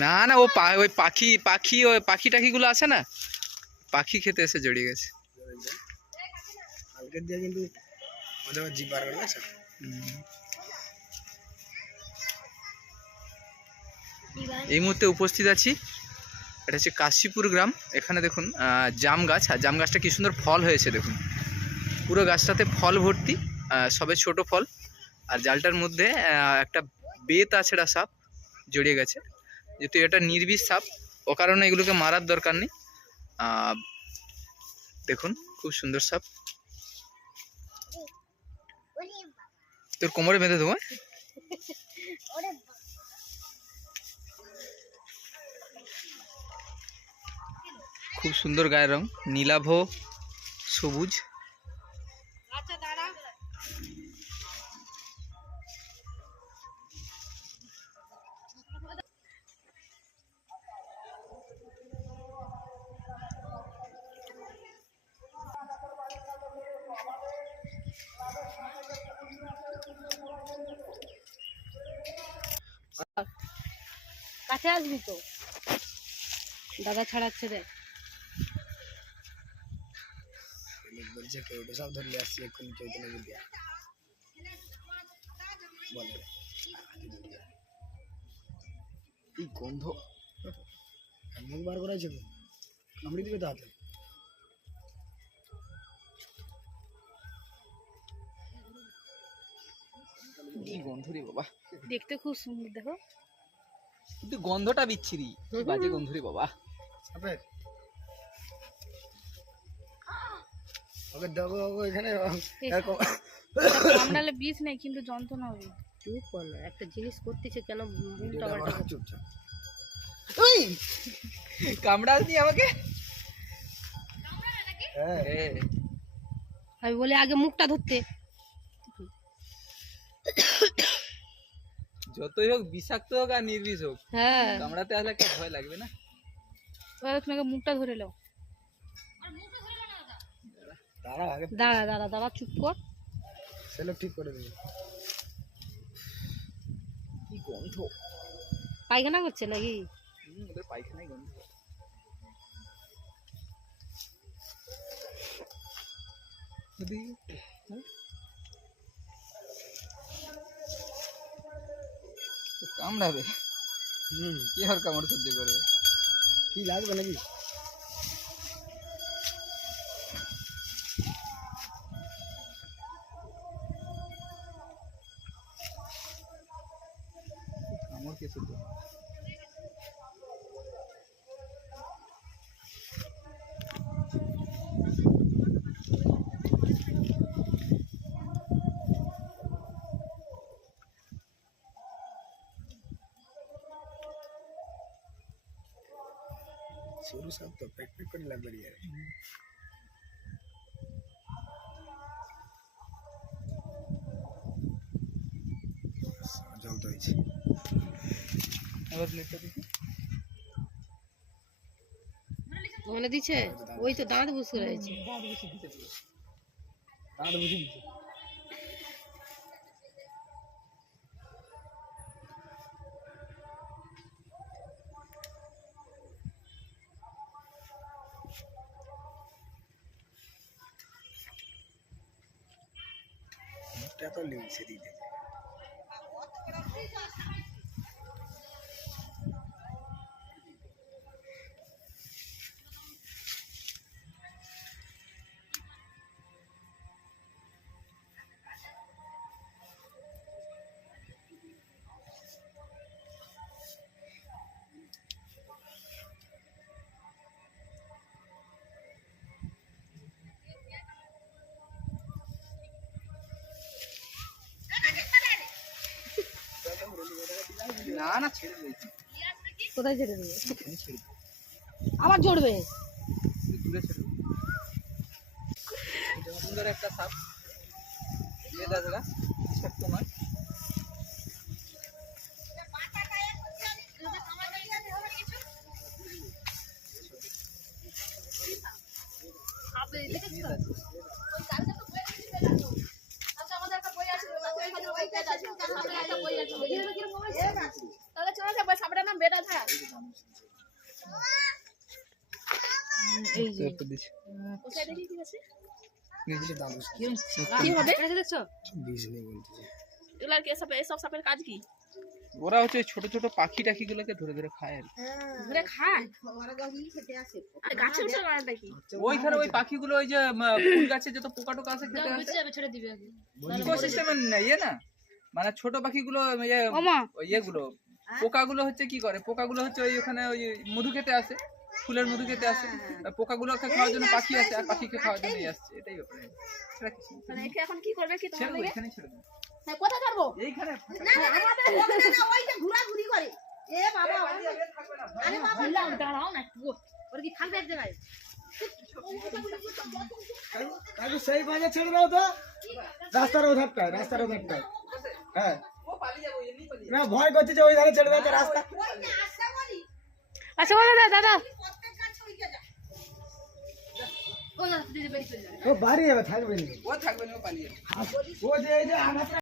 না না, ও ওই ওই পাখি টাখিগুলো আছে না, পাখি খেতে এসে জড়িয়ে গেছে। এই মুহূর্তে উপস্থিত আছি, এটা হচ্ছে কাশীপুর গ্রাম। এখানে দেখুন জাম গাছ, আর জাম গাছটা কি সুন্দর ফল হয়েছে দেখুন, পুরো গাছটাতে ফল ভর্তি, সবে ছোট ফল। আর জালটার মধ্যে একটা বেত আছেড়া সাপ জড়িয়ে গেছে। যেহেতু এটা নির্বিষ সাপ, ও কারণে এগুলোকে মারার দরকার নেই। দেখুন খুব সুন্দর সাপ, তোর কোমরে বেঁধে দেবো। খুব সুন্দর গায়ের রং, নীলাভ সবুজ। কাছে আসবি তো, দাদা ছাড়াচ্ছে দেখ। বলছে কেউ সব ধরলে আসছি এক্ষুনি চৈতন্য বিদ্যা বলে এই গন্ধ মুখ বার করাইছে, কামড়ি দিবে তাতে। কি গন্ধ রে বাবা, দেখতে খুব সুন্দর, দেখো কিন্তু গন্ধটা বিচ্ছিরি, বাজে গন্ধ রে বাবা। ওকে দেখো এখানে কামড়ালে বিষ নেই, কিন্তু যন্ত্রণা হবে। চুপ কর না, একটা জিনিস করতেছে কেন উল্টা পাল্টা। চুপচাপ কামড়াসনি আমাকে? আমি বলি আগে মুখটা ধরতে। যতই হোক, বিষাক্ত হোক আর নির্বিষ হোক, হ্যাঁ কামড়াতে আসলে একটা ভয় লাগবে না? তোমাকে মুখটা ধরে নাও। দাঁড়া দাঁড়া দাঁড়া, চুপ কর, সে লোক ঠিক করে দেবে। কি গন্ধ, পায়খানা করছে নাকি? ওদের পায়খানায় গন্ধ। কামড়াবে, কি আর কামড় সহ্য করবে? কি লাগবে নাকি? কামড় কে সহ্য? शुरू सब तो पेट पेट कर लग रही है। जल तो इसे आवाज लेते देखी মনে দিছে, ওই তো দাঁত বসে রয়েছে। দাঁত বসে দিতে, দাঁত বসে দিতে। क्या तो ले से दी दे। না না, ছেড়ে দিয়েছি। কোথায় ছেড়ে দেবে? আবার জড়বে, দূরে ছেড়ে দেবো। সুন্দর একটা সাপ, বেদাজরা, ছোট্ট নয়। এই যে কিছু দাম আছে। কি হবে দেখছো? বীজ নেই বলতেছে। এগুলার কি সব সাপের কাজ কি? ওরা হচ্ছে ছোট ছোট পাখি টাখিগুলোকে ধরে ধরে খায় আর কি। ঘুরে খায় আর গাছে উঠে মারাটা কি? ওইখানে ওই পাখিগুলো ওই যে ফুল গাছে যত পোকা টোকা আছে খেতে আসে ছেড়ে দিবে আগে। ইকোসিস্টেমের ইয়ে না, মানে ছোট পাখিগুলো ইয়ে ওমা ওই ইয়েগুলো পোকাগুলো হচ্ছে কি করে, পোকাগুলো হচ্ছে ওই ওখানে ওই মধু খেতে আসে, ফুলের মধু খেতে আসে, আর পোকাগুলোকে খাওয়ার জন্য পাখি আসে আর পাখিকে খাওয়ার জন্য আসছে, এটাই ব্যাপার। সেটা কিছু না। মানে একে এখন কি করবে কি ছেড়ে তোমার দেবো, লাগে? এখানেই ছেড়ে দেবো। হ্যাঁ, কোথায় ছাড়বো? এইখানে বললাম, দাঁড়াও না একটু। ওর কি থাকবে এক জায়গায়? কাকু সেই বাজে ছেড়ে দাও তো, রাস্তার ওধারটায়, রাস্তার ওধারটায়। হ্যাঁ ও পালিয়ে যাবো, এমনি পালিয়ে না ভয় করছে যে ওই ধারে ছেড়ে দাও তো রাস্তা। আচ্ছা বলো দাদা ও না দিদি বেরিয়ে চলে যাবে। ও বাড়ি যাবে, থাকবে না। যাবো। ও থাকবে না, ও পালিয়ে যাবে। ও যে এই যে আঘাতটা